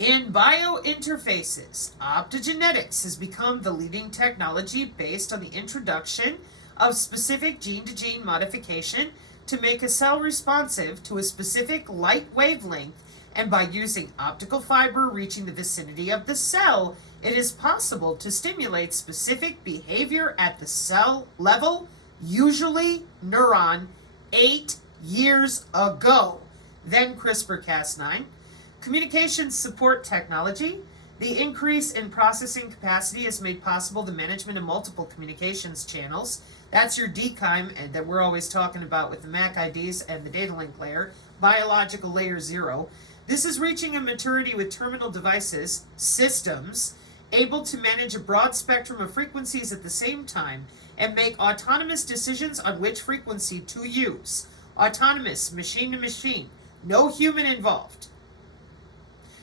In biointerfaces, optogenetics has become the leading technology based on the introduction of specific gene-to-gene modification to make a cell responsive to a specific light wavelength, and by using optical fiber reaching the vicinity of the cell, it is possible to stimulate specific behavior at the cell level, usually neuron, 8 years ago. Then CRISPR-Cas9. Communications support technology. The increase in processing capacity has made possible the management of multiple communications channels. That's your DKIM that we're always talking about with the MAC IDs and the data link layer, biological layer 0. This is reaching a maturity with terminal devices, systems, able to manage a broad spectrum of frequencies at the same time and make autonomous decisions on which frequency to use. Autonomous, machine to machine, no human involved.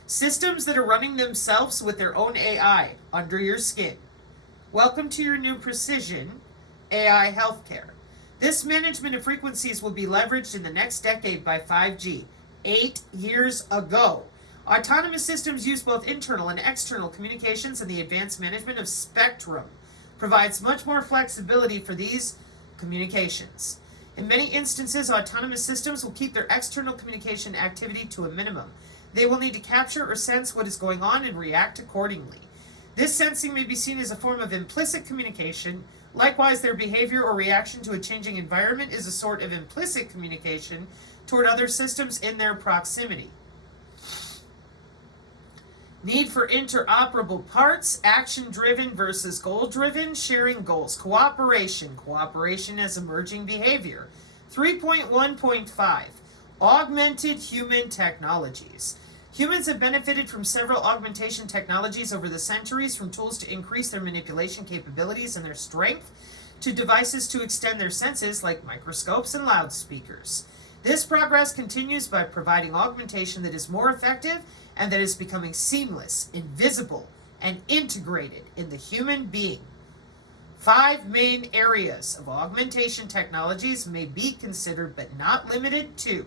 Systems that are running themselves with their own AI under your skin. Welcome to your new precision AI healthcare. This management of frequencies will be leveraged in the next decade by 5G. 8 years ago. Autonomous systems use both internal and external communications, and the advanced management of spectrum provides much more flexibility for these communications. In many instances, autonomous systems will keep their external communication activity to a minimum. They will need to capture or sense what is going on and react accordingly. This sensing may be seen as a form of implicit communication. Likewise, their behavior or reaction to a changing environment is a sort of implicit communication toward other systems in their proximity. Need for interoperable parts, action-driven versus goal-driven, sharing goals, cooperation as emerging behavior. 3.1.5, augmented human technologies. Humans have benefited from several augmentation technologies over the centuries, from tools to increase their manipulation capabilities and their strength, to devices to extend their senses like microscopes and loudspeakers. This progress continues by providing augmentation that is more effective and that is becoming seamless, invisible, and integrated in the human being. 5 main areas of augmentation technologies may be considered but not limited to: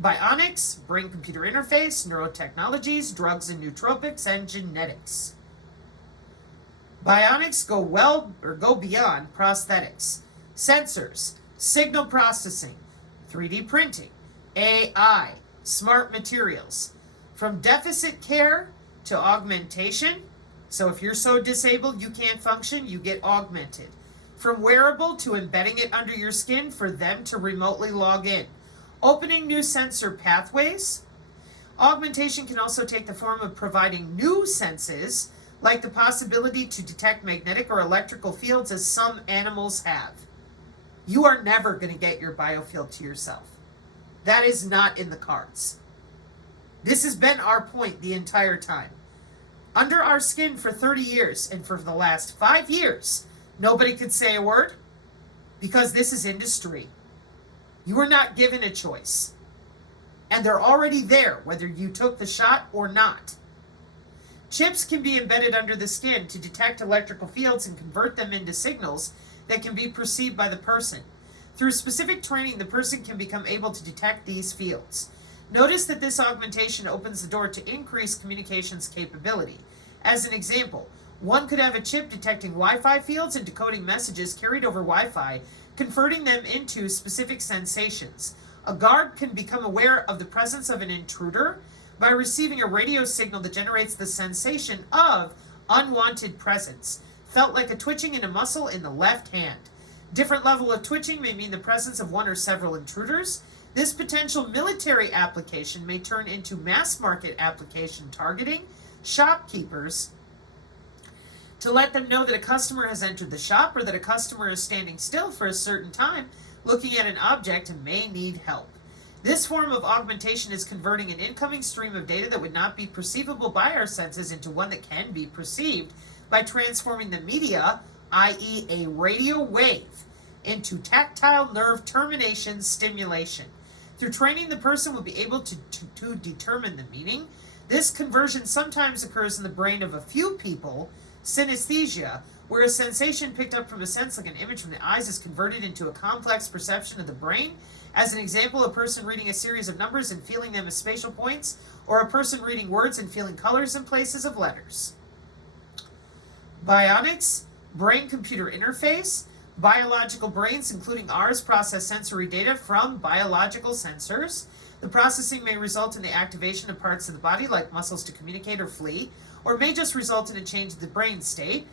bionics, brain-computer interface, neurotechnologies, drugs and nootropics, and genetics. Bionics go beyond prosthetics. Sensors, signal processing, 3D printing, AI, smart materials. From deficit care to augmentation, so if you're so disabled you can't function, you get augmented. From wearable to embedding it under your skin for them to remotely log in. Opening new sensor pathways. Augmentation can also take the form of providing new senses, like the possibility to detect magnetic or electrical fields, as some animals have. You are never going to get your biofield to yourself. That is not in the cards. This has been our point the entire time. Under our skin for 30 years, and for the last 5 years, nobody could say a word, because this is industry. You were not given a choice. And they're already there, whether you took the shot or not. Chips can be embedded under the skin to detect electrical fields and convert them into signals that can be perceived by the person. Through specific training, the person can become able to detect these fields. Notice that this augmentation opens the door to increased communications capability. As an example, one could have a chip detecting Wi-Fi fields and decoding messages carried over Wi-Fi, converting them into specific sensations. A guard can become aware of the presence of an intruder by receiving a radio signal that generates the sensation of unwanted presence, felt like a twitching in a muscle in the left hand. Different level of twitching may mean the presence of one or several intruders. This potential military application may turn into mass market application targeting shopkeepers to let them know that a customer has entered the shop, or that a customer is standing still for a certain time looking at an object and may need help. This form of augmentation is converting an incoming stream of data that would not be perceivable by our senses into one that can be perceived by transforming the media, i.e. a radio wave, into tactile nerve termination stimulation. Through training, the person will be able to determine the meaning. This conversion sometimes occurs in the brain of a few people, synesthesia, where a sensation picked up from a sense like an image from the eyes is converted into a complex perception of the brain As an example, a person reading a series of numbers and feeling them as spatial points, or a person reading words and feeling colors in places of letters. Bionics, brain-computer interface. Biological brains, including ours, process sensory data from biological sensors. The processing may result in the activation of parts of the body, like muscles, to communicate or flee, or may just result in a change of the brain state,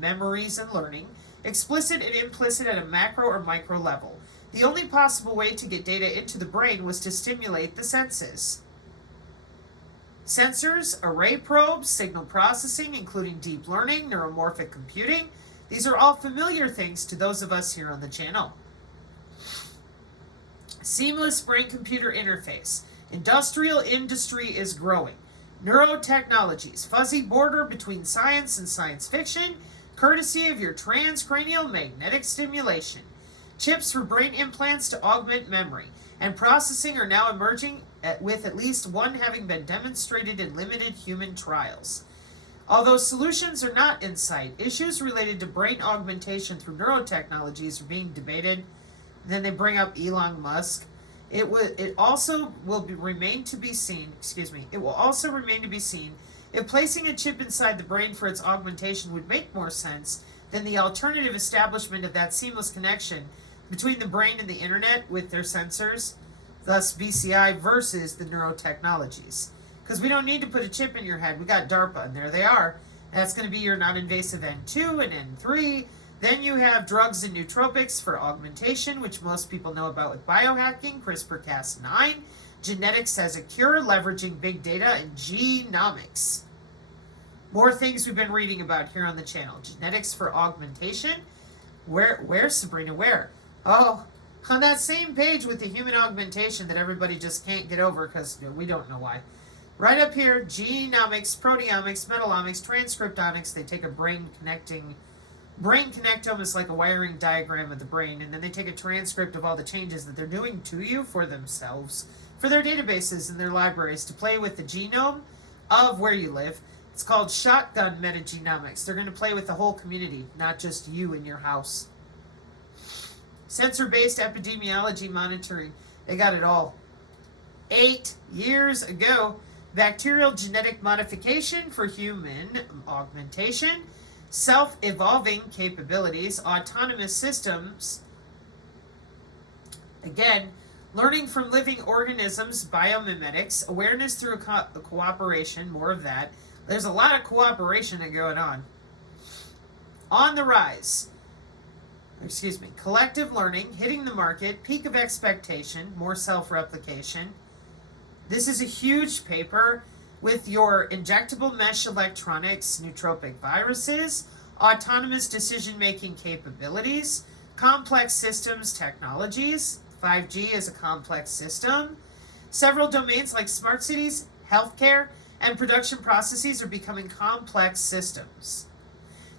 memories and learning, explicit and implicit at a macro or micro level. The only possible way to get data into the brain was to stimulate the senses. Sensors, array probes, signal processing, including deep learning, neuromorphic computing. These are all familiar things to those of us here on the channel. Seamless brain-computer interface. Industrial industry is growing. Neurotechnologies, fuzzy border between science and science fiction, courtesy of your transcranial magnetic stimulation. Chips for brain implants to augment memory and processing are now emerging, with at least one having been demonstrated in limited human trials. Although solutions are not in sight, issues related to brain augmentation through neurotechnologies are being debated. Then they bring up Elon Musk. It also remain to be seen if placing a chip inside the brain for its augmentation would make more sense than the alternative establishment of that seamless connection between the brain and the internet with their sensors, thus BCI versus the neurotechnologies. Because we don't need to put a chip in your head. We got DARPA, and there they are. That's going to be your non-invasive N2 and N3. Then you have drugs and nootropics for augmentation, which most people know about with biohacking, CRISPR-Cas9. Genetics as a cure, leveraging big data, and genomics. More things we've been reading about here on the channel. Genetics for augmentation. Where, Sabrina, where? Oh, on that same page with the human augmentation that everybody just can't get over because we don't know why. Right up here, genomics, proteomics, metalomics, transcriptomics. They take a brain connectome is like a wiring diagram of the brain, and then they take a transcript of all the changes that they're doing to you for themselves, for their databases and their libraries, to play with the genome of where you live. It's called shotgun metagenomics. They're going to play with the whole community, not just you in your house. Sensor-based epidemiology monitoring. They got it all. 8 years ago, bacterial genetic modification for human augmentation, self-evolving capabilities, autonomous systems. Again, learning from living organisms, biomimetics, awareness through cooperation, more of that. There's a lot of cooperation going on. On the rise. Collective learning, hitting the market, peak of expectation, more self-replication. This is a huge paper with your injectable mesh electronics, nootropic viruses, autonomous decision-making capabilities, complex systems technologies. 5G is a complex system. Several domains like smart cities, healthcare, and production processes are becoming complex systems.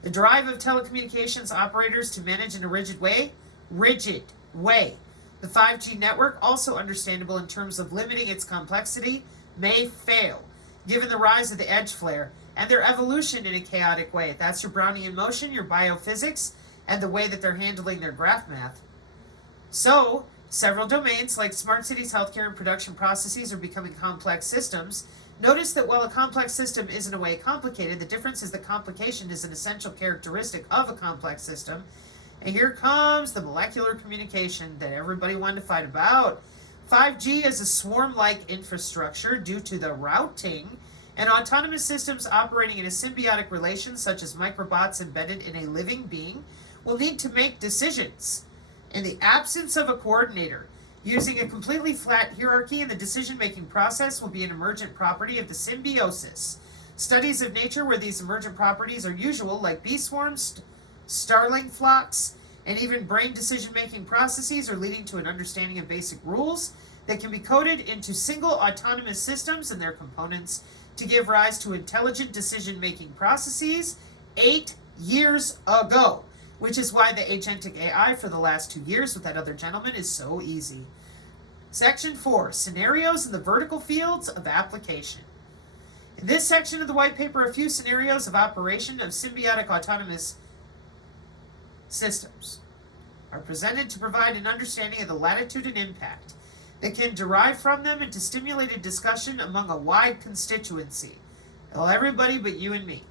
The drive of telecommunications operators to manage in a rigid way. The 5G network, also understandable in terms of limiting its complexity, may fail, given the rise of the edge flare and their evolution in a chaotic way. That's your Brownian motion, your biophysics, and the way that they're handling their graph math. So, several domains like smart cities, healthcare, and production processes are becoming complex systems. Notice that while a complex system is in a way complicated, the difference is that complication is an essential characteristic of a complex system. And here comes the molecular communication that everybody wanted to fight about. 5G is a swarm-like infrastructure due to the routing, and autonomous systems operating in a symbiotic relation, such as microbots embedded in a living being, will need to make decisions. In the absence of a coordinator, using a completely flat hierarchy in the decision-making process will be an emergent property of the symbiosis. Studies of nature where these emergent properties are usual, like bee swarms, starling flocks, and even brain decision-making processes, are leading to an understanding of basic rules that can be coded into single autonomous systems and their components to give rise to intelligent decision-making processes 8 years ago, which is why the agentic AI for the last 2 years with that other gentleman is so easy. Section 4, Scenarios in the Vertical Fields of Application. In this section of the white paper, a few scenarios of operation of symbiotic autonomous systems are presented to provide an understanding of the latitude and impact that can derive from them and to stimulate a discussion among a wide constituency. Well, everybody but you and me.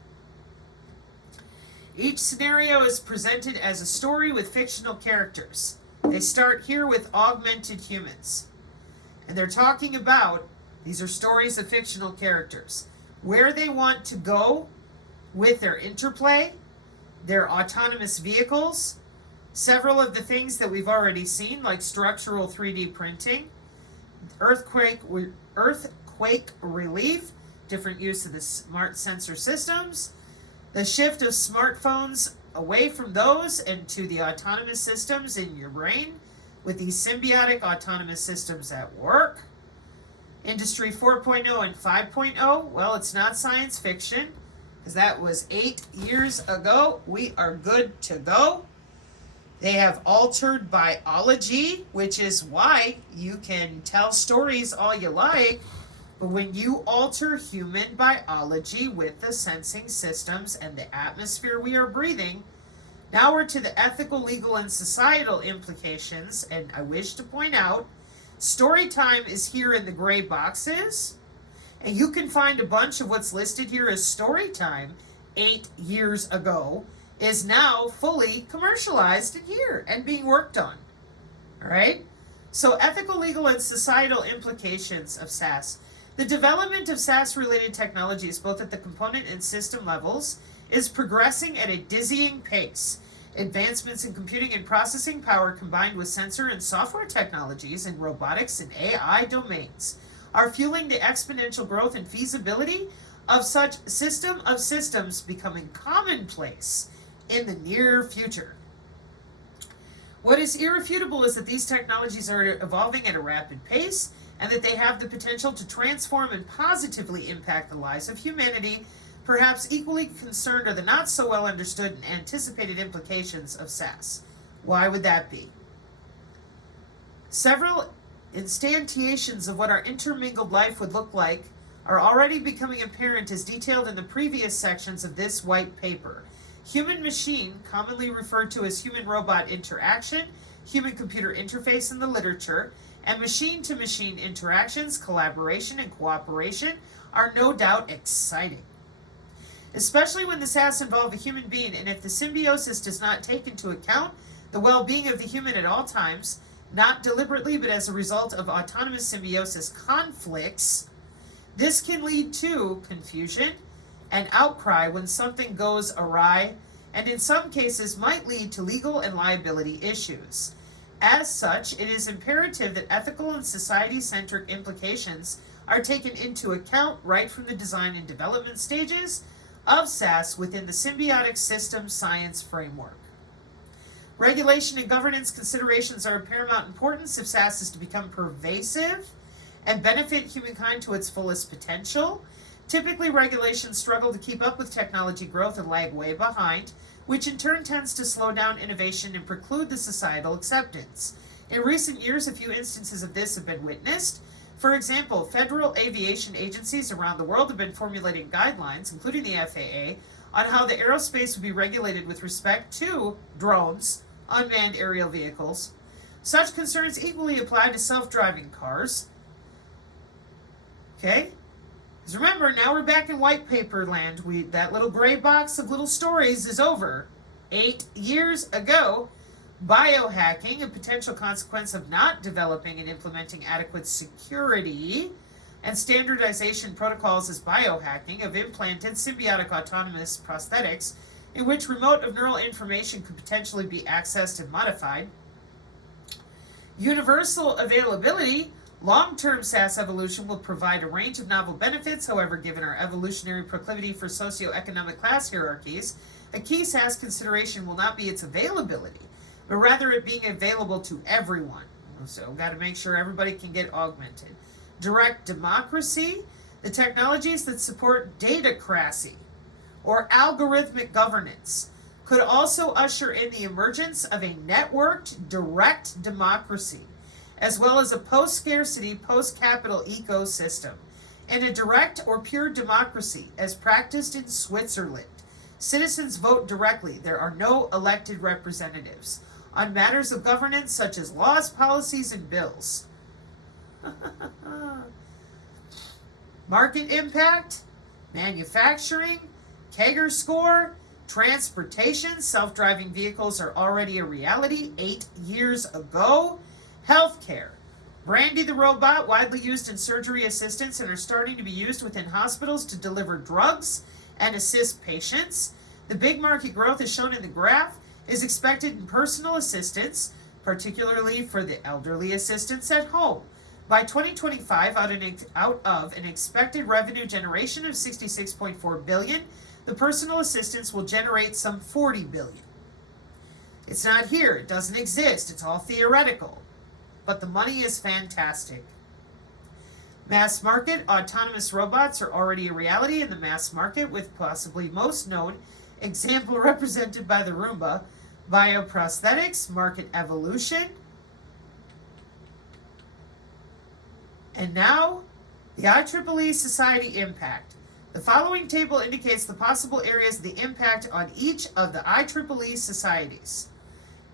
Each scenario is presented as a story with fictional characters. They start here with augmented humans. And they're talking about, these are stories of fictional characters, where they want to go with their interplay, their autonomous vehicles, several of the things that we've already seen, like structural 3D printing, earthquake relief, different use of the smart sensor systems, the shift of smartphones away from those and to the autonomous systems in your brain with these symbiotic autonomous systems at work. Industry 4.0 and 5.0, well, it's not science fiction, because that was 8 years ago. We are good to go. They have altered biology, which is why you can tell stories all you like, but when you alter human biology with the sensing systems and the atmosphere we are breathing, now we're to the ethical, legal, and societal implications, and I wish to point out, story time is here in the gray boxes, and you can find a bunch of what's listed here as story time 8 years ago is now fully commercialized and here and being worked on. All right? So ethical, legal, and societal implications of SAS. The development of SAS-related technologies, both at the component and system levels, is progressing at a dizzying pace. Advancements in computing and processing power combined with sensor and software technologies in robotics and AI domains are fueling the exponential growth and feasibility of such system of systems becoming commonplace in the near future. What is irrefutable is that these technologies are evolving at a rapid pace and that they have the potential to transform and positively impact the lives of humanity. Perhaps equally concerned are the not so well understood and anticipated implications of SAS. Why would that be? Several instantiations of what our intermingled life would look like are already becoming apparent as detailed in the previous sections of this white paper. Human-machine, commonly referred to as human-robot interaction, human-computer interface in the literature, and machine-to-machine interactions, collaboration, and cooperation are no doubt exciting. Especially when the SAS involve a human being, and if the symbiosis does not take into account the well-being of the human at all times, not deliberately but as a result of autonomous symbiosis conflicts, this can lead to confusion and outcry when something goes awry, and in some cases might lead to legal and liability issues. As such, it is imperative that ethical and society-centric implications are taken into account right from the design and development stages of SAS within the symbiotic system science framework. Regulation and governance considerations are of paramount importance if SAS is to become pervasive and benefit humankind to its fullest potential. Typically, regulations struggle to keep up with technology growth and lag way behind, which in turn tends to slow down innovation and preclude the societal acceptance. In recent years, a few instances of this have been witnessed. For example, federal aviation agencies around the world have been formulating guidelines, including the FAA, on how the aerospace would be regulated with respect to drones, unmanned aerial vehicles. Such concerns equally apply to self-driving cars. Okay? Because remember, now we're back in white paper land. That little gray box of little stories is over. 8 years ago, biohacking, a potential consequence of not developing and implementing adequate security and standardization protocols as biohacking, have implanted symbiotic autonomous prosthetics in which remote of neural information could potentially be accessed and modified. Universal availability. Long-term SAS evolution will provide a range of novel benefits. However, given our evolutionary proclivity for socioeconomic class hierarchies, a key SAS consideration will not be its availability, but rather it being available to everyone. So we've got to make sure everybody can get augmented. Direct democracy, the technologies that support datacracy or algorithmic governance could also usher in the emergence of a networked direct democracy, as well as a post-scarcity, post-capital ecosystem, and a direct or pure democracy as practiced in Switzerland. Citizens vote directly. There are no elected representatives. on matters of governance such as laws, policies, and bills. Market impact, manufacturing, Kager score, transportation, self-driving vehicles are already a reality 8 years ago. Healthcare, Brandy the robot, widely used in surgery assistance and are starting to be used within hospitals to deliver drugs and assist patients. The big market growth as shown in the graph is expected in personal assistance, particularly for the elderly assistance at home. By 2025, out of an expected revenue generation of $66.4 billion, the personal assistance will generate some $40 billion. It's not here, it doesn't exist, it's all theoretical. But the money is fantastic. Mass market, autonomous robots are already a reality in the mass market, with possibly most known example represented by the Roomba. Bioprosthetics, market evolution. And now, the IEEE society impact. The following table indicates the possible areas of the impact on each of the IEEE societies.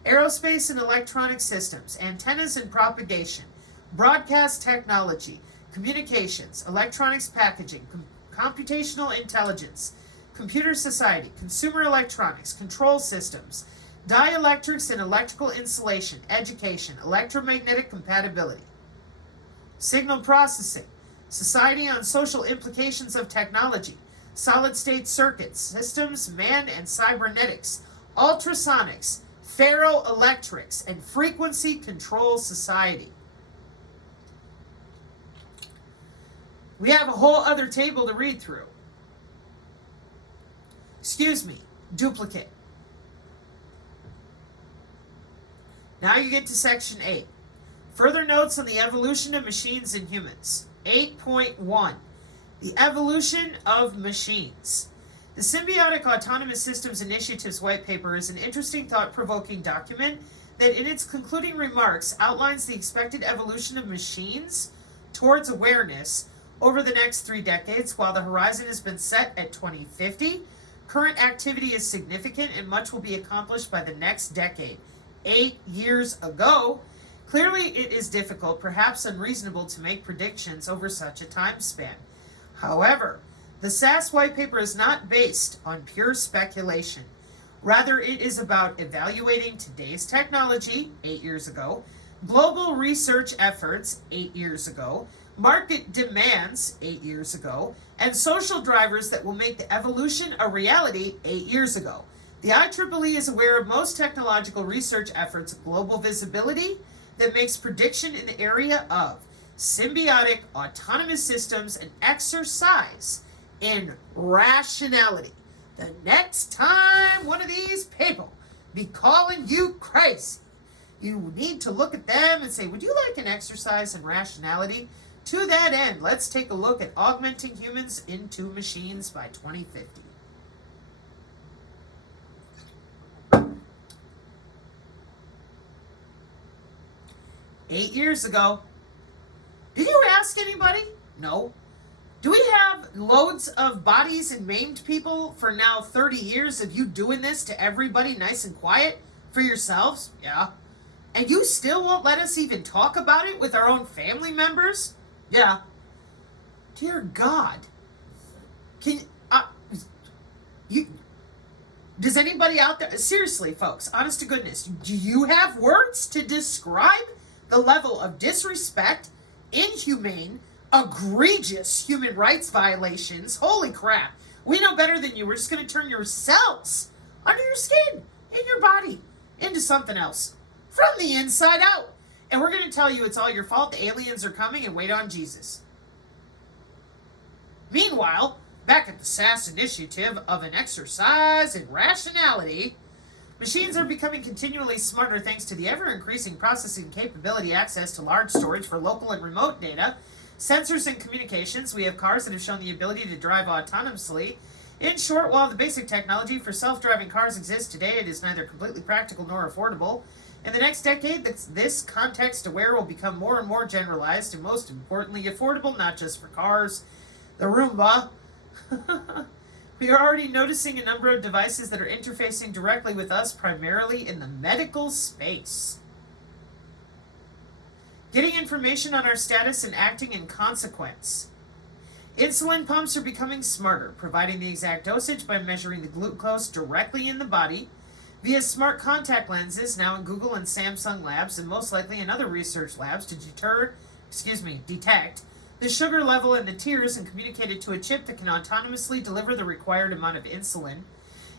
Aerospace and electronic systems, antennas and propagation, broadcast technology, communications, electronics packaging, computational intelligence, computer society, consumer electronics, control systems, dielectrics and electrical insulation, education, electromagnetic compatibility. Signal processing, society on social implications of technology, solid-state circuits, systems, man and cybernetics, ultrasonics, ferroelectrics, and frequency control society. We have a whole other table to read through. Excuse me, duplicate. Now you get to section 8. Further notes on the evolution of machines and humans. 8.1. The evolution of machines. The Symbiotic Autonomous Systems Initiative's white paper is an interesting, thought-provoking document that in its concluding remarks outlines the expected evolution of machines towards awareness over the next 3 decades. While the horizon has been set at 2050, current activity is significant and much will be accomplished by the next decade. 8 years ago, clearly it is difficult, perhaps unreasonable, to make predictions over such a time span. However, the SAS white paper is not based on pure speculation. Rather, it is about evaluating today's technology, 8 years ago, global research efforts, 8 years ago, market demands, 8 years ago, and social drivers that will make the evolution a reality 8 years ago. The IEEE is aware of most technological research efforts of global visibility that makes prediction in the area of symbiotic autonomous systems and exercise in rationality. The next time one of these people be calling you crazy, you need to look at them and say, would you like an exercise in rationality? To that end, let's take a look at augmenting humans into machines by 2050. Eight years ago. Did you ask anybody? No. Do we have loads of bodies and maimed people for now 30 years of you doing this to everybody nice and quiet for yourselves? Yeah. And you still won't let us even talk about it with our own family members? Yeah. Dear God. Does anybody out there, seriously folks, honest to goodness, do you have words to describe the level of disrespect, inhumane, egregious human rights violations? Holy crap. We know better than you. We're just going to turn yourselves, under your skin, in your body, into something else. From the inside out. And we're going to tell you it's all your fault. The aliens are coming and wait on Jesus. Meanwhile, back at the SAS initiative of an exercise in rationality, machines are becoming continually smarter thanks to the ever-increasing processing capability, access to large storage for local and remote data, sensors and communications. We have cars that have shown the ability to drive autonomously. In short, while the basic technology for self-driving cars exists today, it is neither completely practical nor affordable. In the next decade, this context-aware will become more and more generalized and, most importantly, affordable, not just for cars. The Roomba, We are already noticing a number of devices that are interfacing directly with us, primarily in the medical space. Getting information on our status and acting in consequence. Insulin pumps are becoming smarter, providing the exact dosage by measuring the glucose directly in the body via smart contact lenses, now in Google and Samsung labs, and most likely in other research labs, to detect the sugar level in the tears and communicate it to a chip that can autonomously deliver the required amount of insulin.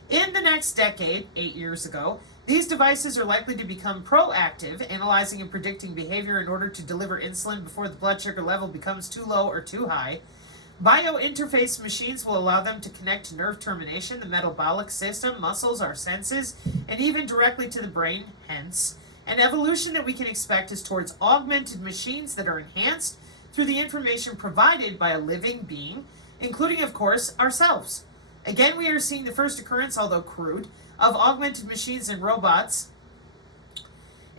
In the next decade, 8 years ago, these devices are likely to become proactive, analyzing and predicting behavior in order to deliver insulin before the blood sugar level becomes too low or too high. Biointerface machines will allow them to connect to nerve termination, the metabolic system, muscles, our senses, and even directly to the brain. Hence, an evolution that we can expect is towards augmented machines that are enhanced through the information provided by a living being, including, of course, ourselves. Again, we are seeing the first occurrence, although crude, of augmented machines and robots.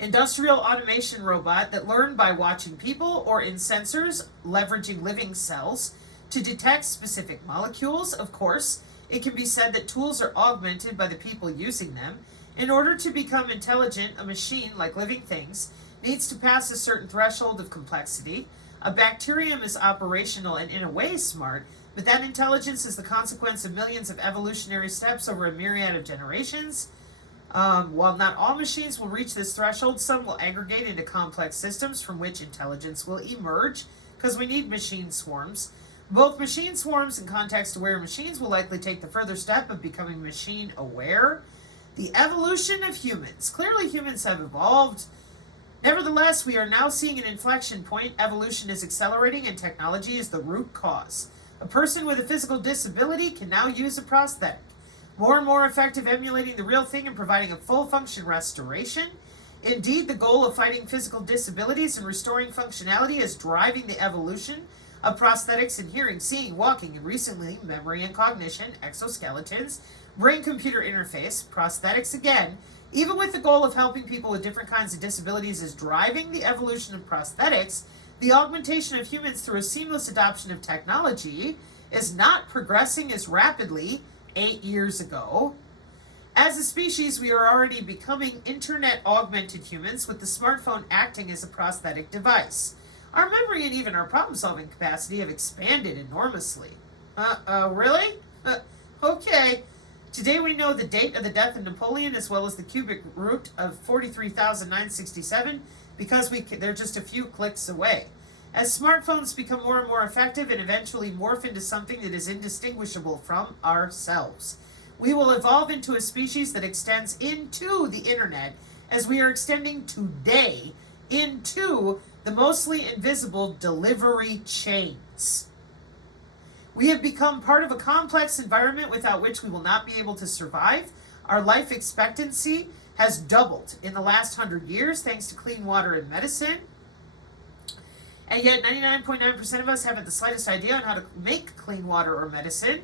Industrial automation robot that learn by watching people or in sensors, leveraging living cells to detect specific molecules. Of course, it can be said that tools are augmented by the people using them. In order to become intelligent, a machine, like living things, needs to pass a certain threshold of complexity. A bacterium is operational and in a way smart, but that intelligence is the consequence of millions of evolutionary steps over a myriad of generations. While not all machines will reach this threshold, some will aggregate into complex systems from which intelligence will emerge, because we need machine swarms. Both machine swarms and context-aware machines will likely take the further step of becoming machine-aware. The evolution of humans. Clearly humans have evolved. Nevertheless, we are now seeing an inflection point. Evolution is accelerating and technology is the root cause. A person with a physical disability can now use a prosthetic. More and more effective, emulating the real thing and providing a full function restoration. Indeed, the goal of fighting physical disabilities and restoring functionality is driving the evolution of prosthetics in hearing, seeing, walking, and recently memory and cognition, exoskeletons, brain-computer interface. Prosthetics, again, even with the goal of helping people with different kinds of disabilities, is driving the evolution of prosthetics. The augmentation of humans through a seamless adoption of technology is not progressing as rapidly 8 years ago. As a species, we are already becoming internet-augmented humans, with the smartphone acting as a prosthetic device. Our memory and even our problem-solving capacity have expanded enormously. Really? Okay. Today we know the date of the death of Napoleon as well as the cubic root of 43,967 because they're just a few clicks away. As smartphones become more and more effective and eventually morph into something that is indistinguishable from ourselves, we will evolve into a species that extends into the internet as we are extending today into the mostly invisible delivery chains. We have become part of a complex environment without which we will not be able to survive. Our life expectancy has doubled in the last 100 years thanks to clean water and medicine. And yet 99.9% of us haven't the slightest idea on how to make clean water or medicine.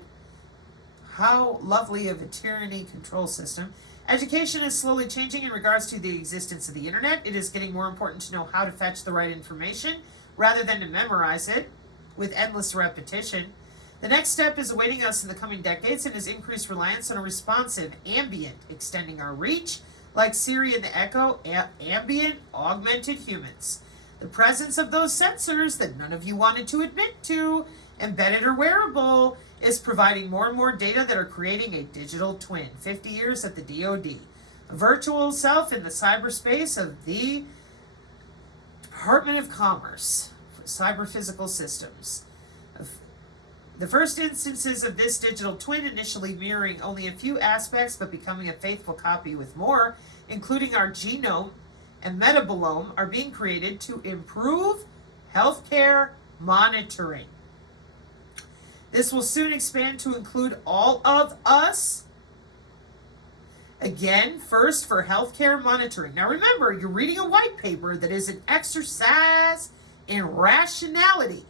How lovely of a tyranny control system. Education is slowly changing in regards to the existence of the internet. It is getting more important to know how to fetch the right information rather than to memorize it with endless repetition. The next step is awaiting us in the coming decades and is increased reliance on a responsive ambient, extending our reach, like Siri and the Echo, ambient, augmented humans. The presence of those sensors that none of you wanted to admit to, embedded or wearable, is providing more and more data that are creating a digital twin. 50 years at the DoD. A virtual self in the cyberspace of the Department of Commerce for cyber physical systems. The first instances of this digital twin, initially mirroring only a few aspects but becoming a faithful copy with more, including our genome and metabolome, are being created to improve healthcare monitoring. This will soon expand to include all of us. Again, first for healthcare monitoring. Now remember, you're reading a white paper that is an exercise in rationality.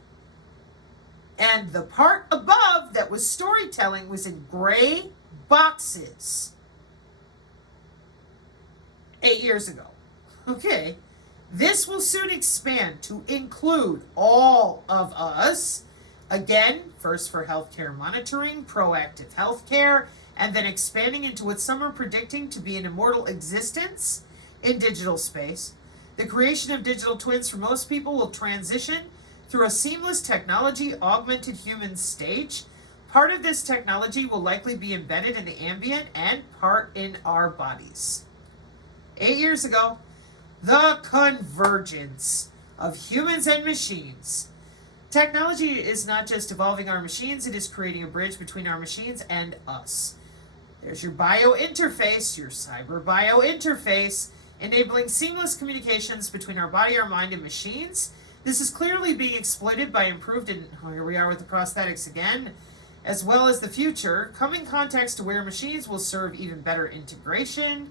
And the part above that was storytelling was in gray boxes 8 years ago. Okay, this will soon expand to include all of us. Again, first for healthcare monitoring, proactive healthcare, and then expanding into what some are predicting to be an immortal existence in digital space. The creation of digital twins for most people will transition through a seamless technology augmented human stage. Part of this technology will likely be embedded in the ambient and part in our bodies. 8 years ago, the convergence of humans and machines. Technology is not just evolving our machines, it is creating a bridge between our machines and us. There's your biointerface, your cyber biointerface, enabling seamless communications between our body, our mind, and machines. This is clearly being exploited by improved, and here we are with the prosthetics again, as well as the future. Coming context aware machines will serve even better integration.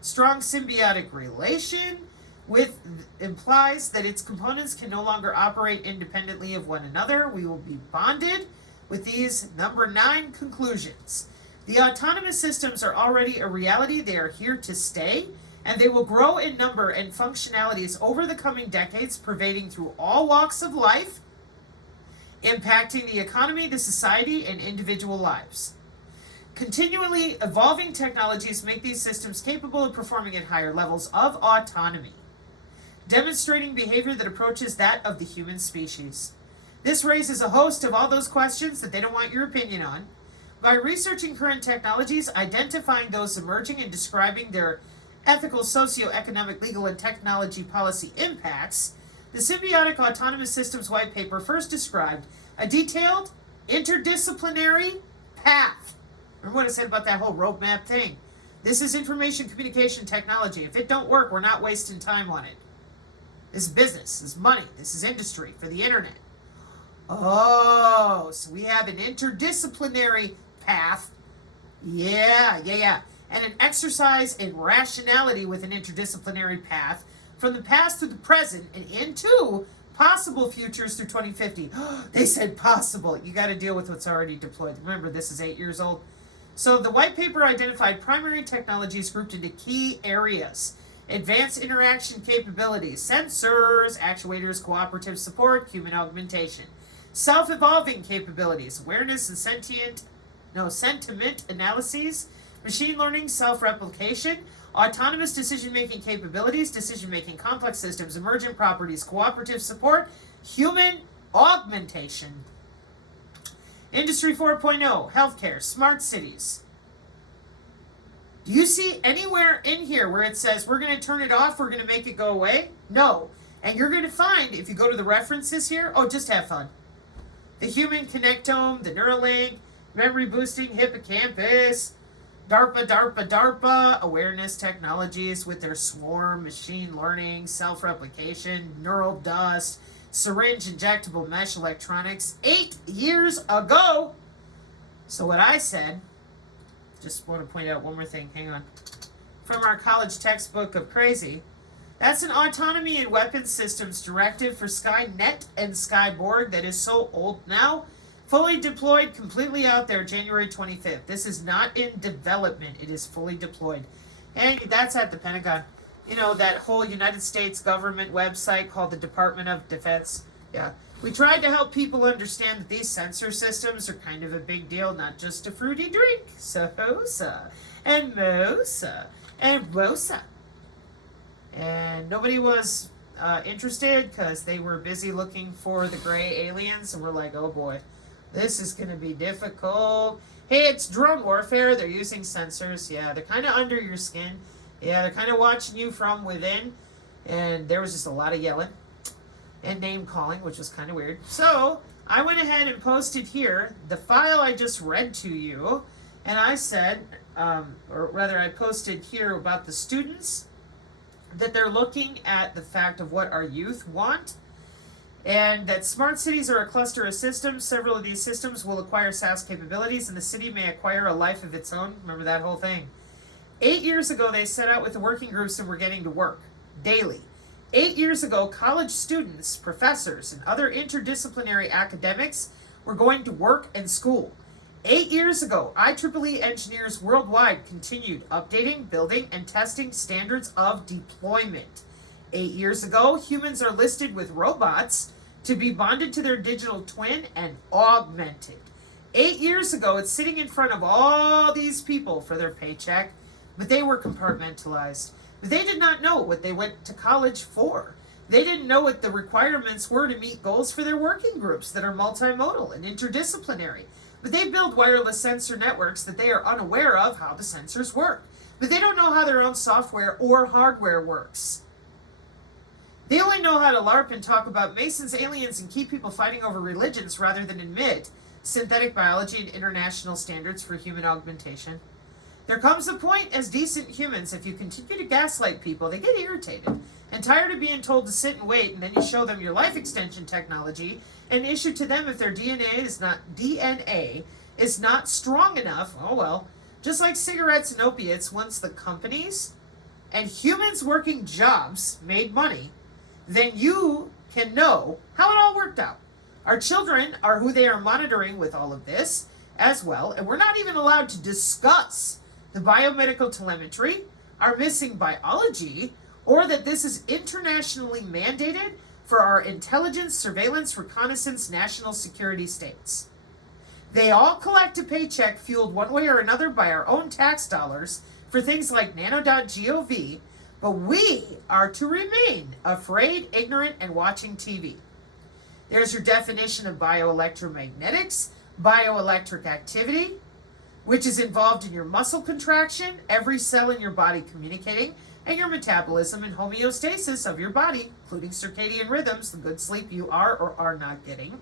Strong symbiotic relation implies that its components can no longer operate independently of one another. We will be bonded with these number 9 conclusions. The autonomous systems are already a reality. They are here to stay, and they will grow in number and functionalities over the coming decades, pervading through all walks of life, impacting the economy, the society, and individual lives. Continually evolving technologies make these systems capable of performing at higher levels of autonomy, demonstrating behavior that approaches that of the human species. This raises a host of all those questions that they don't want your opinion on. By researching current technologies, identifying those emerging, and describing their ethical, socio-economic, legal, and technology policy impacts, the Symbiotic Autonomous Systems White Paper first described a detailed, interdisciplinary path. Remember what I said about that whole roadmap thing? This is information communication technology. If it don't work, we're not wasting time on it. This is business, this is money, this is industry for the internet. Oh, so we have an interdisciplinary path. Yeah. And an exercise in rationality with an interdisciplinary path from the past to the present and into possible futures through 2050. They said possible. You got to deal with what's already deployed. Remember, this is 8 years old. So the white paper identified primary technologies grouped into key areas. Advanced interaction capabilities, sensors, actuators, cooperative support, human augmentation. Self-evolving capabilities, awareness and sentiment analyses, machine learning, self-replication, autonomous decision-making capabilities, decision-making complex systems, emergent properties, cooperative support, human augmentation. Industry 4.0, healthcare, smart cities. Do you see anywhere in here where it says we're going to turn it off, we're going to make it go away? No. And you're going to find, if you go to the references here, just have fun. The human connectome, the Neuralink, memory boosting hippocampus, DARPA, awareness technologies with their swarm, machine learning, self-replication, neural dust, syringe injectable mesh electronics 8 years ago. So what I said, just want to point out one more thing, hang on. From our college textbook of crazy, that's an autonomy in weapons systems directive for Skynet and Skyborg that is so old now. Fully deployed, completely out there, January 25th. This is not in development. It is fully deployed. And that's at the Pentagon. You know, that whole United States government website called the Department of Defense. Yeah. We tried to help people understand that these sensor systems are kind of a big deal, not just a fruity drink. Sosa and Mosa and Rosa. And nobody was interested because they were busy looking for the gray aliens. And we're like, oh boy, this is going to be difficult. Hey, it's drone warfare. They're using sensors. Yeah, they're kind of under your skin. Yeah, they're kind of watching you from within. And there was just a lot of yelling and name calling, which was kind of weird. So I went ahead and posted here the file I just read to you. And I said, or rather I posted here about the students, that they're looking at the fact of what our youth want. And that smart cities are a cluster of systems. Several of these systems will acquire SaaS capabilities, and the city may acquire a life of its own. Remember that whole thing. 8 years ago, they set out with the working groups and were getting to work daily. 8 years ago, college students, professors, and other interdisciplinary academics were going to work and school. 8 years ago, IEEE engineers worldwide continued updating, building, and testing standards of deployment. 8 years ago, humans are listed with robots to be bonded to their digital twin and augmented. 8 years ago, it's sitting in front of all these people for their paycheck, but they were compartmentalized. But they did not know what they went to college for. They didn't know what the requirements were to meet goals for their working groups that are multimodal and interdisciplinary. But they build wireless sensor networks that they are unaware of how the sensors work. But they don't know how their own software or hardware works. They only know how to LARP and talk about Masons, aliens, and keep people fighting over religions rather than admit synthetic biology and international standards for human augmentation. There comes a point as decent humans, if you continue to gaslight people, they get irritated and tired of being told to sit and wait, and then you show them your life extension technology and issue to them if their DNA is not strong enough. Oh well, just like cigarettes and opiates, once the companies and humans working jobs made money, then you can know how it all worked out. Our children are who they are monitoring with all of this as well, and we're not even allowed to discuss the biomedical telemetry, our missing biology, or that this is internationally mandated for our intelligence, surveillance, reconnaissance, national security states. They all collect a paycheck fueled one way or another by our own tax dollars for things like nano.gov, but we are to remain afraid, ignorant, and watching TV. There's your definition of bioelectromagnetics, bioelectric activity, which is involved in your muscle contraction, every cell in your body communicating, and your metabolism and homeostasis of your body, including circadian rhythms, the good sleep you are or are not getting.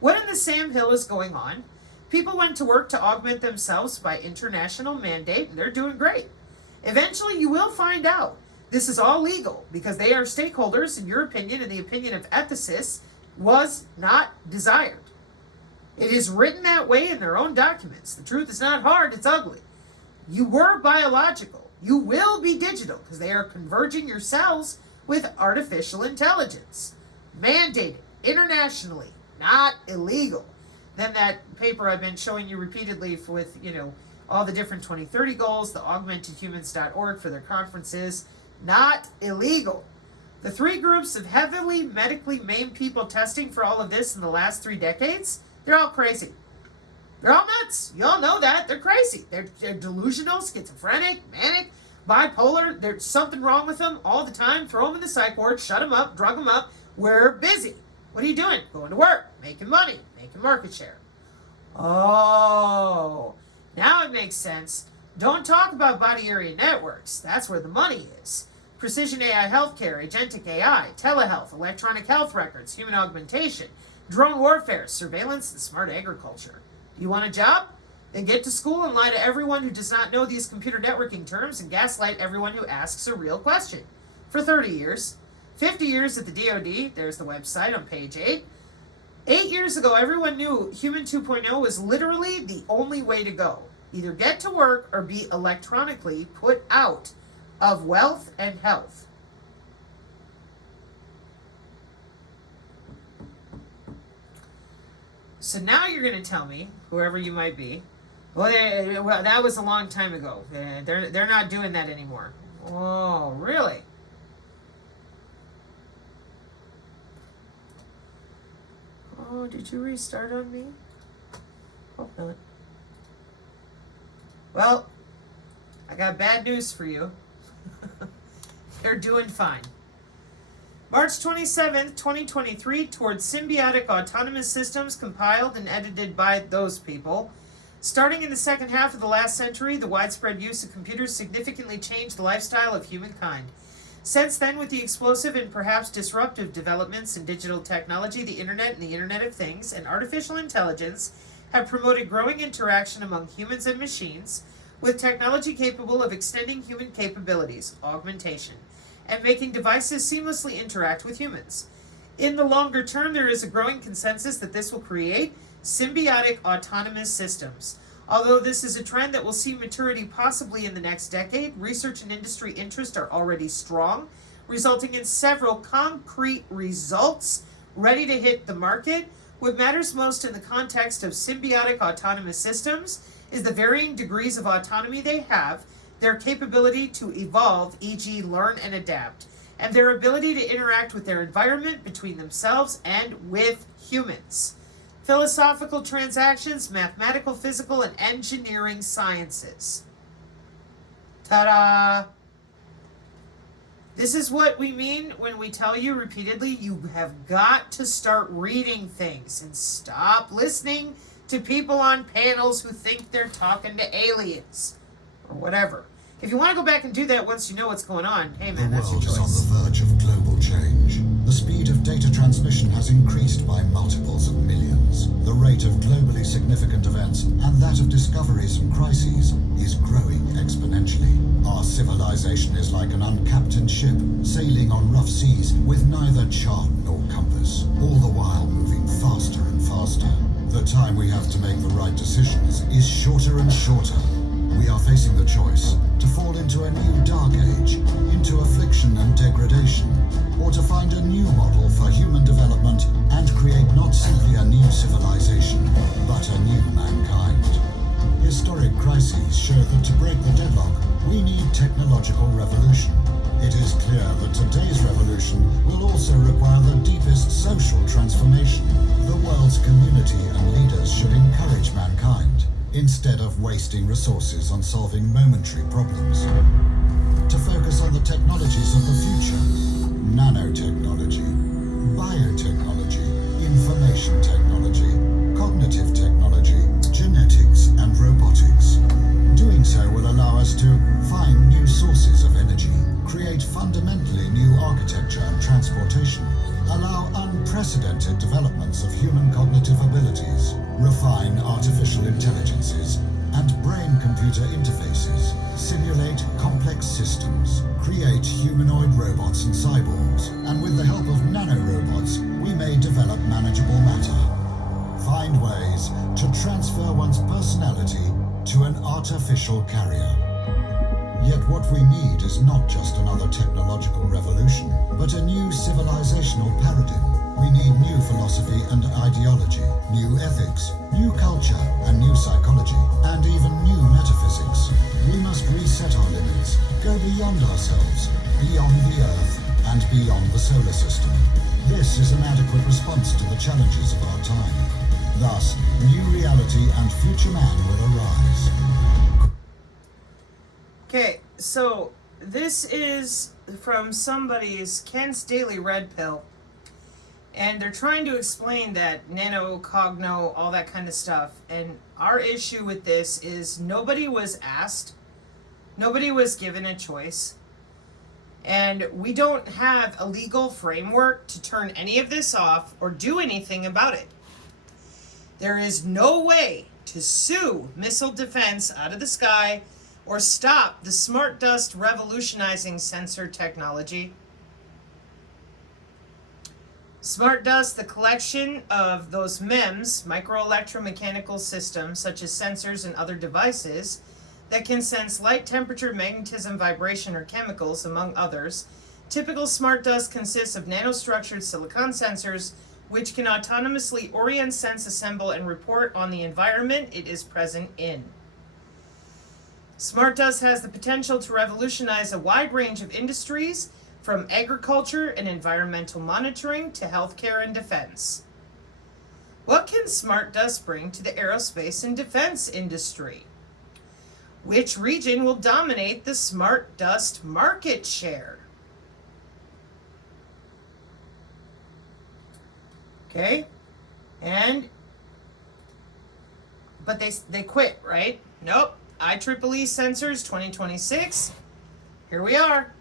What in the Sam Hill is going on? People went to work to augment themselves by international mandate, and they're doing great. Eventually, you will find out this is all legal because they are stakeholders, in your opinion, and the opinion of ethicists, was not desired. It is written that way in their own documents. The truth is not hard, it's ugly. You were biological. You will be digital because they are converging your cells with artificial intelligence. Mandated internationally, not illegal. Then that paper I've been showing you repeatedly with, all the different 2030 goals, the augmentedhumans.org for their conferences, not illegal. The 3 groups of heavily medically maimed people testing for all of this in the last 3 decades, they're all crazy. They're all nuts. You all know that. They're crazy. They're delusional, schizophrenic, manic, bipolar. There's something wrong with them all the time. Throw them in the psych ward, shut them up, drug them up. We're busy. What are you doing? Going to work, making money, making market share. Oh, now it makes sense. Don't talk about body area networks. That's where the money is. Precision AI healthcare, agentic AI, telehealth, electronic health records, human augmentation, drone warfare, surveillance, and smart agriculture. Do you want a job? Then get to school and lie to everyone who does not know these computer networking terms and gaslight everyone who asks a real question. For 30 years. 50 years at the DoD, there's the website on page 8. 8 years ago, everyone knew Human 2.0 was literally the only way to go. Either get to work or be electronically put out of wealth and health. So now you're going to tell me, whoever you might be, well, that was a long time ago. They're not doing that anymore. Oh, really? Oh, did you restart on me? Hope not. Well, I got bad news for you. They're doing fine. March 27th, 2023, towards symbiotic autonomous systems compiled and edited by those people. Starting in the second half of the last century, the widespread use of computers significantly changed the lifestyle of humankind. Since then, with the explosive and perhaps disruptive developments in digital technology, the Internet and the Internet of Things, and artificial intelligence have promoted growing interaction among humans and machines, with technology capable of extending human capabilities, augmentation, and making devices seamlessly interact with humans. In the longer term, there is a growing consensus that this will create symbiotic autonomous systems. Although this is a trend that will see maturity possibly in the next decade, research and industry interest are already strong, resulting in several concrete results ready to hit the market. What matters most in the context of symbiotic autonomous systems is the varying degrees of autonomy they have, their capability to evolve, e.g. learn and adapt, and their ability to interact with their environment, between themselves, and with humans. Philosophical transactions, mathematical, physical, and engineering sciences. Ta-da! This is what we mean when we tell you repeatedly, you have got to start reading things and stop listening to people on panels who think they're talking to aliens or whatever. If you want to go back and do that once you know what's going on, hey man, that's your choice. The world is on the verge of global change. The speed of data transmission has increased by multiples of millions. The rate of globally significant events and that of discoveries and crises is growing exponentially. Our civilization is like an uncaptained ship sailing on rough seas with neither chart nor compass, all the while moving faster and faster. The time we have to make the right decisions is shorter and shorter. We are facing the choice to fall into a new dark age, into affliction and degradation, or to find a new model for human development and create not simply a new civilization, but a new mankind. Historic crises show that to break the deadlock, we need technological revolution. It is clear that today's revolution will also require the deepest social transformation. The world's community and leaders should encourage mankind, instead of wasting resources on solving momentary problems. To focus on the technologies of the future: nanotechnology, biotechnology, information technology, cognitive technology, genetics, and robotics. Doing so will allow us to find new sources of energy, create fundamentally new architecture and transportation, allow unprecedented developments of human cognitive abilities, refine artificial intelligences and brain-computer interfaces, simulate complex systems, create humanoid robots and cyborgs, and with the help of nanorobots, we may develop manageable matter. Find ways to transfer one's personality to an artificial carrier. Yet what we need is not just another technological revolution, but a new civilizational paradigm. We need new philosophy and ideology, new ethics, new culture and new psychology, and even new metaphysics. We must reset our limits, go beyond ourselves, beyond the Earth, and beyond the solar system. This is an adequate response to the challenges of our time. Thus, new reality and future man will arise. Okay, so this is from somebody's Kent's Daily Red Pill. And they're trying to explain that nano, cogno, all that kind of stuff. And our issue with this is nobody was asked. Nobody was given a choice. And we don't have a legal framework to turn any of this off or do anything about it. There is no way to sue missile defense out of the sky or stop the smart dust revolutionizing sensor technology. Smart dust, the collection of those MEMS, microelectromechanical systems, such as sensors and other devices, that can sense light, temperature, magnetism, vibration, or chemicals, among others. Typical smart dust consists of nanostructured silicon sensors, which can autonomously orient, sense, assemble, and report on the environment it is present in. Smart dust has the potential to revolutionize a wide range of industries, from agriculture and environmental monitoring to healthcare and defense. What can smart dust bring to the aerospace and defense industry? Which region will dominate the smart dust market share? Okay, but they quit, right? Nope. IEEE Sensors 2026. Here we are.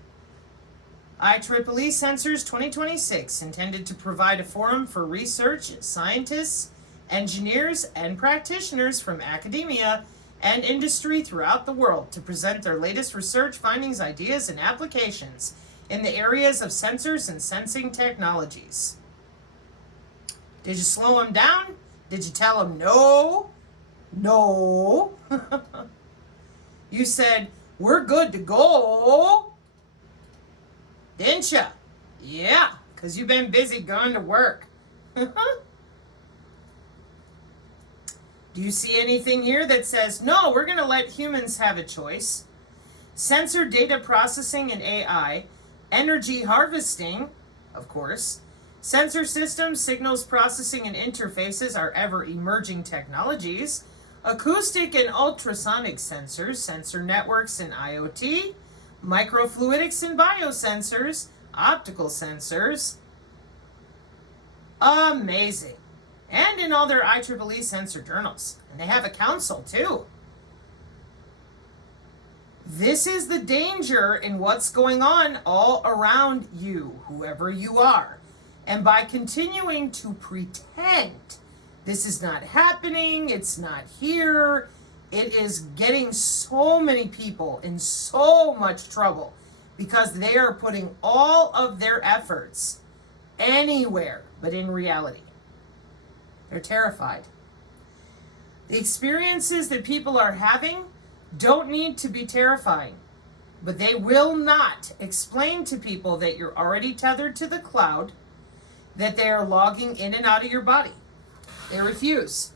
IEEE Sensors 2026, intended to provide a forum for research, scientists, engineers, and practitioners from academia and industry throughout the world to present their latest research findings, ideas, and applications in the areas of sensors and sensing technologies. Did you slow them down? Did you tell them no? No. You said, we're good to go. Didn't ya? Yeah, because you've been busy going to work. Do you see anything here that says, no, we're going to let humans have a choice? Sensor data processing and AI energy harvesting, of course. Sensor systems, signals processing, and interfaces are ever emerging technologies. Acoustic and ultrasonic sensors, sensor networks and IoT, microfluidics and biosensors, optical sensors. Amazing. And in all their IEEE sensor journals. And they have a council too. This is the danger in what's going on all around you, whoever you are. And by continuing to pretend this is not happening, it's not here, it is getting so many people in so much trouble because they are putting all of their efforts anywhere but in reality. They're terrified. The experiences that people are having don't need to be terrifying, but they will not explain to people that you're already tethered to the cloud, that they are logging in and out of your body. They refuse.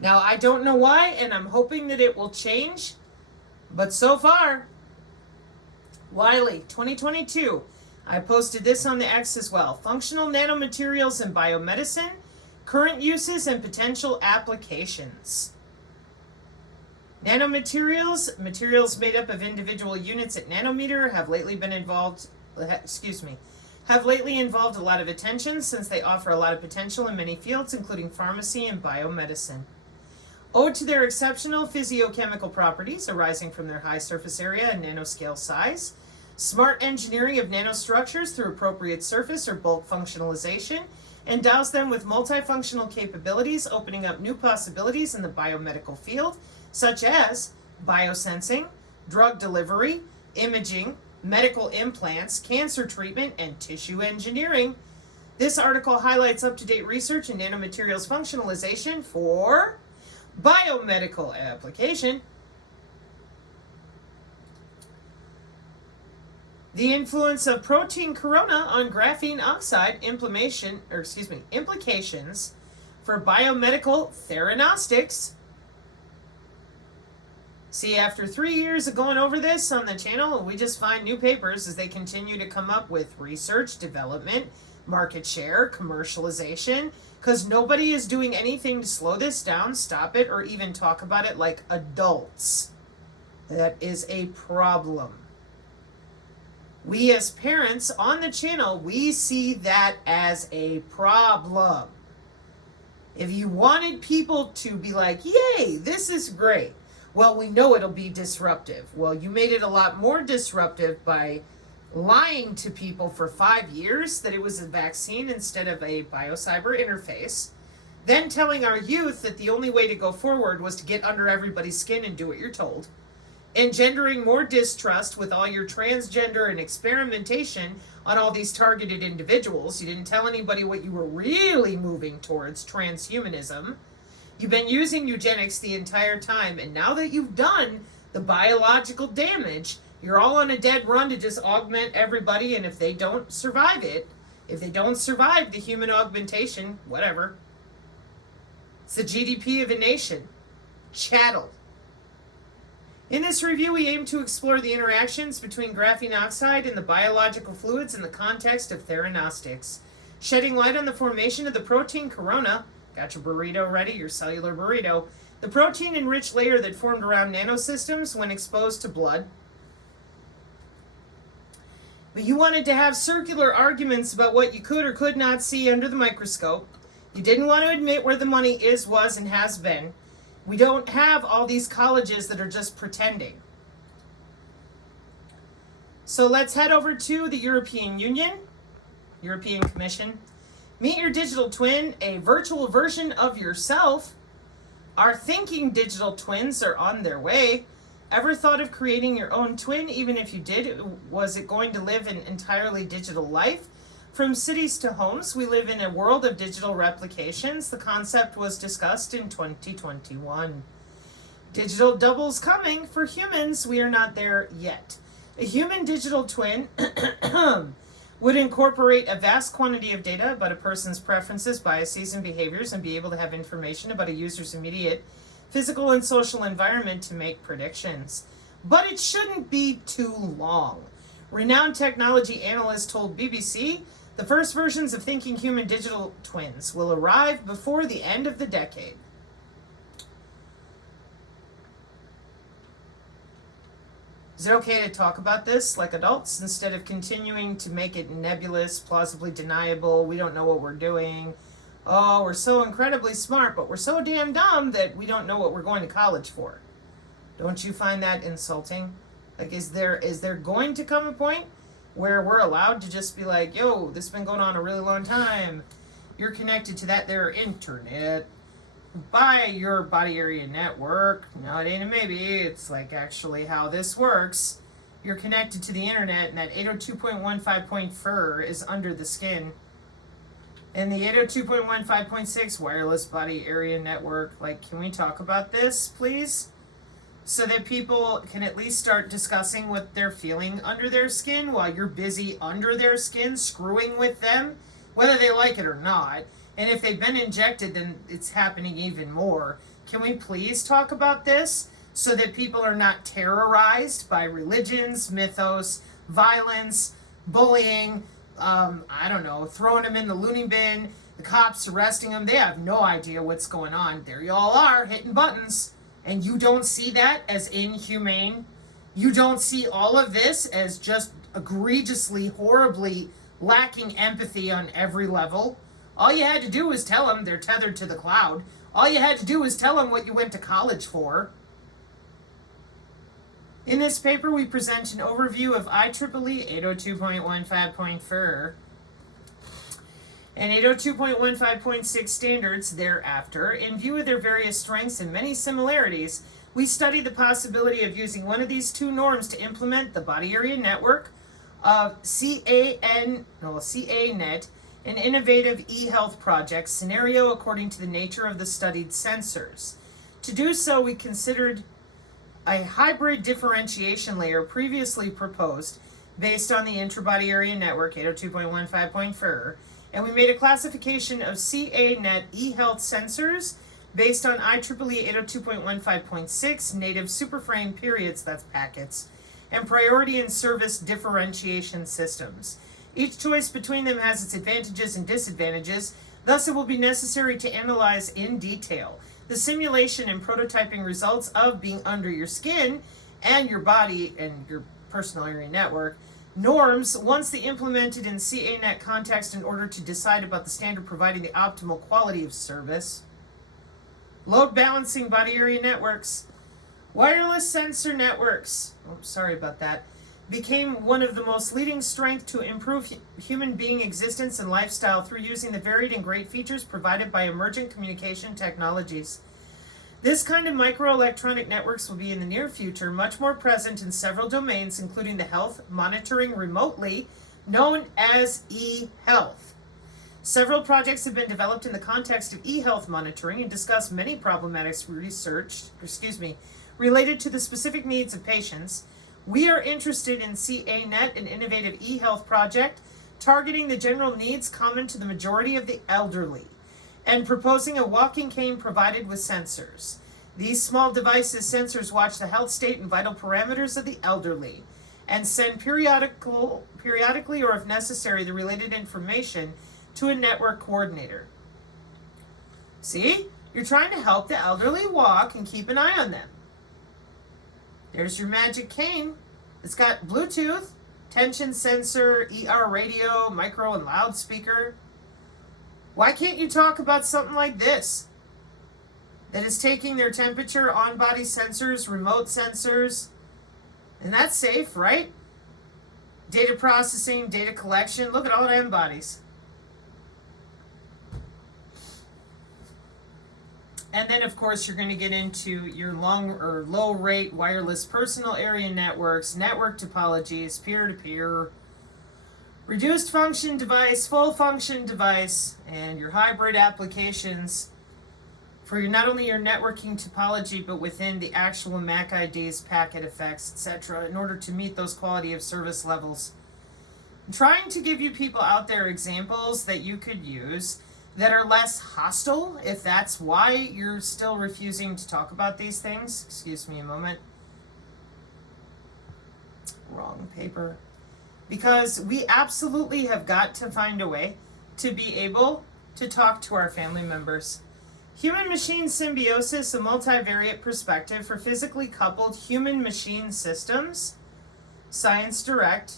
Now, I don't know why, and I'm hoping that it will change, but so far, Wiley, 2022, I posted this on the X as well. Functional nanomaterials in biomedicine, current uses and potential applications. Nanomaterials, materials made up of individual units at nanometer, have lately involved a lot of attention since they offer a lot of potential in many fields, including pharmacy and biomedicine. Owed to their exceptional physiochemical properties arising from their high surface area and nanoscale size, smart engineering of nanostructures through appropriate surface or bulk functionalization endows them with multifunctional capabilities, opening up new possibilities in the biomedical field, such as biosensing, drug delivery, imaging, medical implants, cancer treatment, and tissue engineering. This article highlights up-to-date research in nanomaterials functionalization for biomedical application. The influence of protein corona on graphene oxide implications for biomedical theranostics. See, after 3 years of going over this on the channel, we just find new papers as they continue to come up with research, development, market share, commercialization, because nobody is doing anything to slow this down, stop it, or even talk about it like adults. That is a problem. We as parents on the channel, we see that as a problem. If you wanted people to be like, yay, this is great, well, we know it'll be disruptive. Well, you made it a lot more disruptive by lying to people for 5 years that it was a vaccine instead of a biocyber interface, then telling our youth that the only way to go forward was to get under everybody's skin and do what you're told, engendering more distrust with all your transgender and experimentation on all these targeted individuals. You didn't tell anybody what you were really moving towards, transhumanism. You've been using eugenics the entire time, and now that you've done the biological damage, you're all on a dead run to just augment everybody, and if they don't survive it, if they don't survive the human augmentation, whatever, it's the GDP of a nation. Chattel. In this review, we aim to explore the interactions between graphene oxide and the biological fluids in the context of theranostics, shedding light on the formation of the protein corona. Got your burrito ready, your cellular burrito. The protein-enriched layer that formed around nanosystems when exposed to blood. But you wanted to have circular arguments about what you could or could not see under the microscope. You didn't want to admit where the money is, was, and has been. We don't have all these colleges that are just pretending. So let's head over to the European Union, European Commission. Meet your digital twin, a virtual version of yourself. Our thinking digital twins are on their way. Ever thought of creating your own twin? Even if you did, was it going to live an entirely digital life? From cities to homes, we live in a world of digital replications. The concept was discussed in 2021. Digital doubles coming for humans. We are not there yet. A human digital twin would incorporate a vast quantity of data about a person's preferences, biases, and behaviors, and be able to have information about a user's immediate physical and social environment to make predictions. But it shouldn't be too long. Renowned technology analyst told BBC the first versions of thinking human digital twins will arrive before the end of the decade. Is it okay to talk about this like adults instead of continuing to make it nebulous, plausibly deniable? We don't know what we're doing. Oh, we're so incredibly smart, but we're so damn dumb that we don't know what we're going to college for. Don't you find that insulting? Like, is there going to come a point where we're allowed to just be like, yo, this has been going on a really long time. You're connected to that there internet by your body area network. No, it ain't a maybe. It's like actually how this works. You're connected to the internet, and that 802.15.4 is under the skin. And the 802.15.6 wireless body area network, like, can we talk about this, please? So that people can at least start discussing what they're feeling under their skin while you're busy under their skin screwing with them, whether they like it or not. And if they've been injected, then it's happening even more. Can we please talk about this so that people are not terrorized by religions, mythos, violence, bullying, I don't know, throwing them in the loony bin, the cops arresting them? They have no idea what's going on. There y'all are, hitting buttons. And you don't see that as inhumane? You don't see all of this as just egregiously, horribly lacking empathy on every level? All you had to do was tell them they're tethered to the cloud. All you had to do was tell them what you went to college for. In this paper, we present an overview of IEEE 802.15.4 and 802.15.6 standards thereafter. In view of their various strengths and many similarities, we study the possibility of using one of these two norms to implement the body area network of CANet, an innovative e-health project scenario according to the nature of the studied sensors. To do so, we considered a hybrid differentiation layer previously proposed based on the intrabody area network 802.15.4, and we made a classification of CANet e-health sensors based on IEEE 802.15.6 native superframe periods, that's packets, and priority and service differentiation systems. Each choice between them has its advantages and disadvantages, thus it will be necessary to analyze in detail the simulation and prototyping results of being under your skin and your body and your personal area network norms once they implemented in CANet context in order to decide about the standard providing the optimal quality of service. Load balancing body area networks. Wireless sensor networks, sorry about that, became one of the most leading strengths to improve human being existence and lifestyle through using the varied and great features provided by emergent communication technologies. This kind of microelectronic networks will be in the near future much more present in several domains, including the health monitoring remotely, known as e-health. Several projects have been developed in the context of e-health monitoring and discuss many problematic related to the specific needs of patients. We are interested in CANet, an innovative e-health project targeting the general needs common to the majority of the elderly, and proposing a walking cane provided with sensors. These small devices, sensors, watch the health state and vital parameters of the elderly and send periodically or if necessary the related information to a network coordinator. See? You're trying to help the elderly walk and keep an eye on them. There's your magic cane. It's got Bluetooth, tension sensor, ER radio, micro and loudspeaker. Why can't you talk about something like this? That is taking their temperature, on-body sensors, remote sensors. And that's safe, right? Data processing, data collection. Look at all the M-bodies. And then, of course, you're going to get into your long or low rate wireless personal area networks, network topologies, peer-to-peer, reduced function device, full function device, and your hybrid applications for your, not only your networking topology, but within the actual MAC IDs, packet effects, etc., in order to meet those quality of service levels. I'm trying to give you people out there examples that you could use that are less hostile, if that's why you're still refusing to talk about these things. Excuse me a moment. Wrong paper. because we absolutely have got to find a way to be able to talk to our family members. Human-machine symbiosis, a multivariate perspective for physically coupled human-machine systems. Science Direct.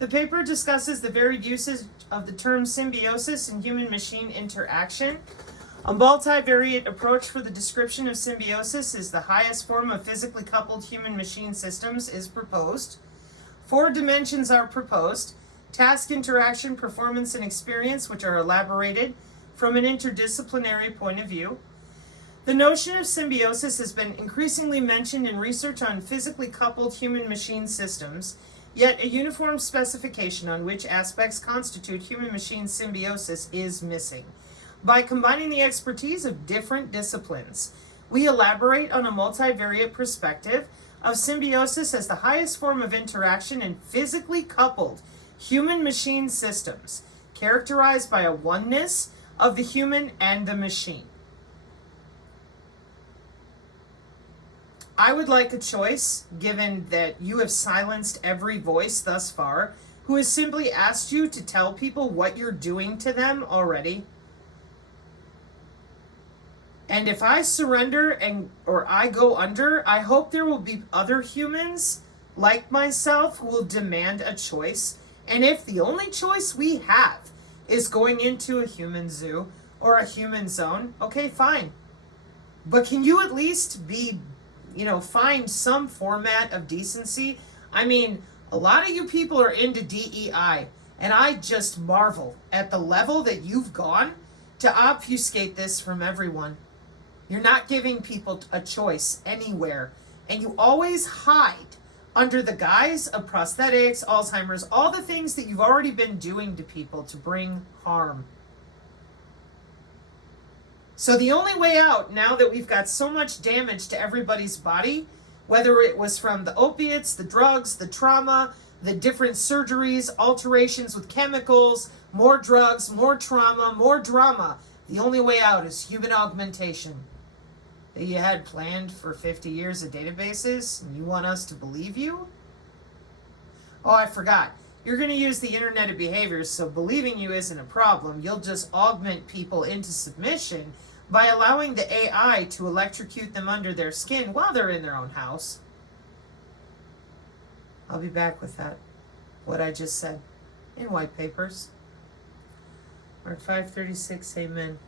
The paper discusses the varied usage of the term symbiosis in human-machine interaction. A multivariate approach for the description of symbiosis is the highest form of physically coupled human-machine systems is proposed. 4 dimensions are proposed: task, interaction, performance, and experience, which are elaborated from an interdisciplinary point of view. The notion of symbiosis has been increasingly mentioned in research on physically coupled human-machine systems, yet a uniform specification on which aspects constitute human-machine symbiosis is missing. By combining the expertise of different disciplines, we elaborate on a multivariate perspective of symbiosis as the highest form of interaction in physically coupled human-machine systems, characterized by a oneness of the human and the machine. I would like a choice, given that you have silenced every voice thus far, who has simply asked you to tell people what you're doing to them already. And if I surrender or I go under, I hope there will be other humans like myself who will demand a choice. And if the only choice we have is going into a human zoo or a human zone, okay, fine. But can you at least find some format of decency? I mean, a lot of you people are into DEI, and I just marvel at the level that you've gone to obfuscate this from everyone. You're not giving people a choice anywhere, and you always hide under the guise of prosthetics, Alzheimer's, all the things that you've already been doing to people to bring harm. So the only way out, now that we've got so much damage to everybody's body, whether it was from the opiates, the drugs, the trauma, the different surgeries, alterations with chemicals, more drugs, more trauma, more drama, the only way out is human augmentation. That you had planned for 50 years of databases, and you want us to believe you? Oh, I forgot. You're going to use the Internet of Behaviors, so believing you isn't a problem. You'll just augment people into submission by allowing the AI to electrocute them under their skin while they're in their own house. I'll be back with that, what I just said, in white papers. Mark 5:36, amen.